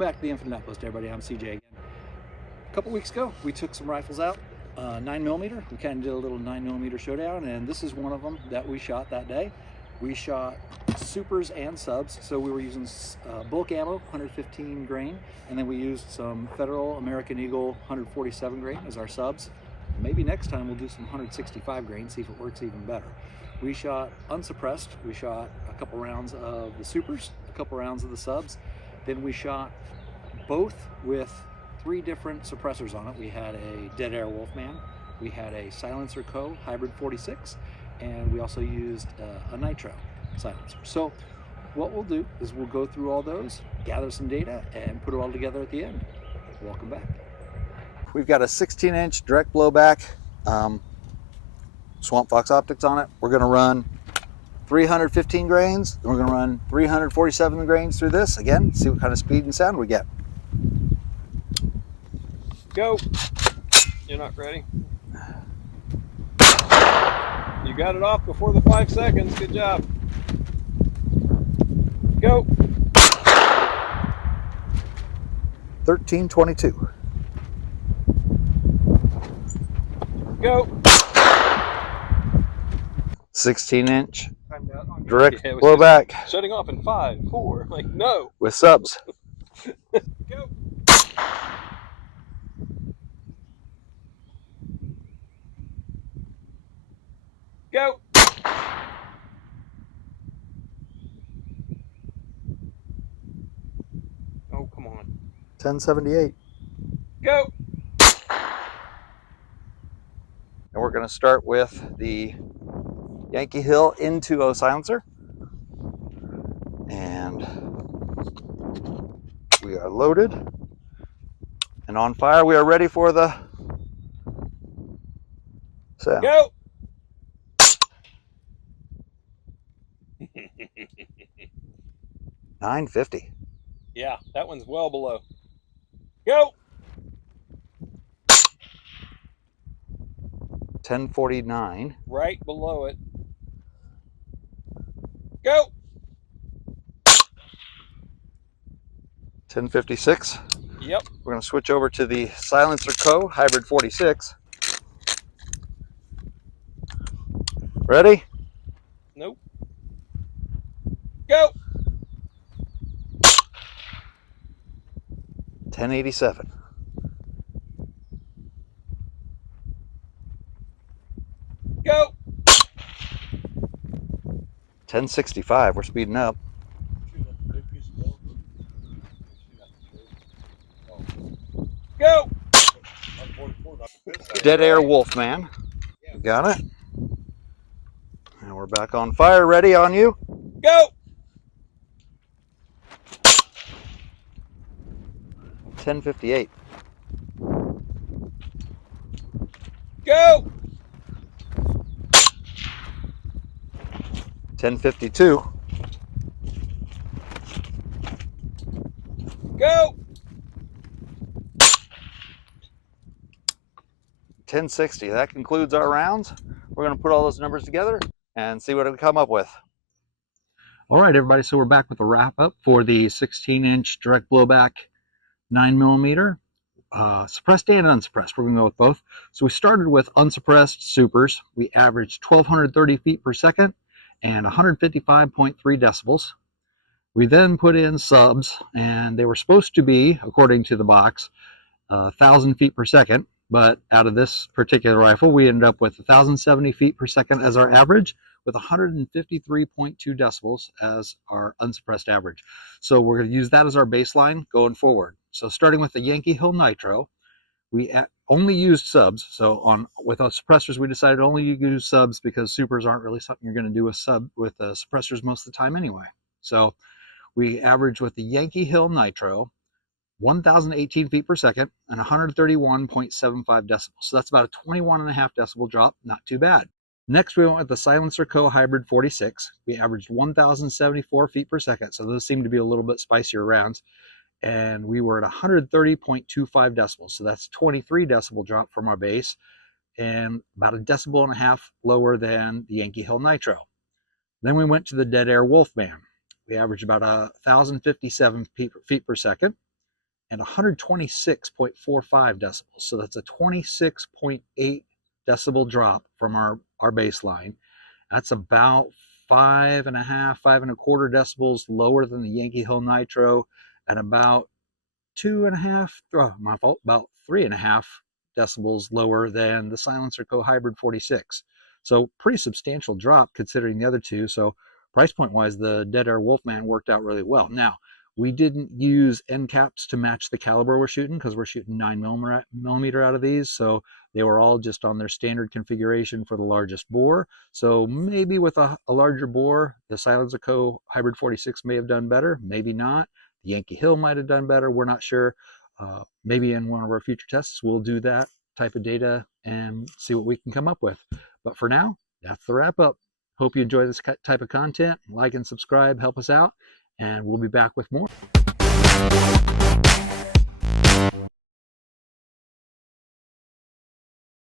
back to the Infinite Outpost, everybody. I'm CJ again. A couple weeks ago, we took some rifles out, 9mm. We kind of did a little 9mm showdown, and this is one of them that we shot that day. We shot supers and subs, so we were using bulk ammo, 115 grain, and then we used some Federal American Eagle 147 grain as our subs. Maybe next time we'll do some 165 grain, see if it works even better. We shot unsuppressed. We shot a couple rounds of the supers, a couple rounds of the subs. Then we shot both with 3 different suppressors on it. We had a Dead Air Wolfman, we had a Silencer Co. Hybrid 46, and we also used a nitro silencer. So what we'll do is we'll go through all those, gather some data, and put it all together at the end. Welcome back. We've got a 16-inch direct blowback Swamp Fox optics on it. We're going to run 315 grains, and we're going to run 347 grains through this. Again, see what kind of speed and sound we get. Go. You're not ready. You got it off before the 5 seconds. Good job. Go. 1322. Go. 16-inch direct blowback. Shutting off in 5, 4. Like, no. With subs. Go. Go. Oh, come on. 1078. Go. And we're going to start with the Yankee Hill N20 silencer. And we are loaded and on fire. We are ready for the sound. Go. $9.50. Yeah, that one's well below. Go. $10.49. Right below it. Go. $10.56. Yep. We're going to switch over to the Silencer Co. Hybrid 46. Ready? Nope. Go. 1087. Go. 1065. We're speeding up. Go. Dead Air Wolfman. You got it. And we're back on fire. Ready on you. Go. 1058. Go. 1052. Go. 1060. That concludes our rounds. We're going to put all those numbers together and see what we come up with. All right, everybody. So we're back with a wrap up for the 16-inch direct blowback 9mm. Suppressed and unsuppressed. We're going to go with both. So we started with unsuppressed supers. We averaged 1,230 feet per second and 155.3 decibels. We then put in subs, and they were supposed to be, according to the box, 1,000 feet per second. But out of this particular rifle, we ended up with 1,070 feet per second as our average, with 153.2 decibels as our unsuppressed average. So we're going to use that as our baseline going forward. So starting with the Yankee Hill Nitro, we only used subs. So with our suppressors, we decided to only use subs because supers aren't really something you're going to do with suppressors most of the time anyway. So we averaged with the Yankee Hill Nitro 1,018 feet per second and 131.75 decibels. So that's about a 21.5 decibel drop. Not too bad. Next, we went with the Silencer Co. Hybrid 46. We averaged 1,074 feet per second. So those seem to be a little bit spicier rounds. And we were at 130.25 decibels. So that's 23 decibel drop from our base and about a decibel and a half lower than the Yankee Hill Nitro. Then we went to the Dead Air Wolfman. We averaged about 1,057 feet per second and 126.45 decibels. So that's a 26.8 decibel drop from our baseline. That's about 5.25 decibels lower than the Yankee Hill Nitro, and about 3.5 decibels lower than the Silencer Co Hybrid 46. So pretty substantial drop considering the other two. So price point wise, the Dead Air Wolfman worked out really well. Now, we didn't use end caps to match the caliber we're shooting because we're shooting 9mm out of these. So they were all just on their standard configuration for the largest bore. So maybe with a larger bore, the Silencer Co Hybrid 46 may have done better, maybe not. The Yankee Hill might have done better. We're not sure. Maybe in one of our future tests, we'll do that type of data and see what we can come up with. But for now, that's the wrap up. Hope you enjoy this type of content. Like and subscribe, help us out, and we'll be back with more.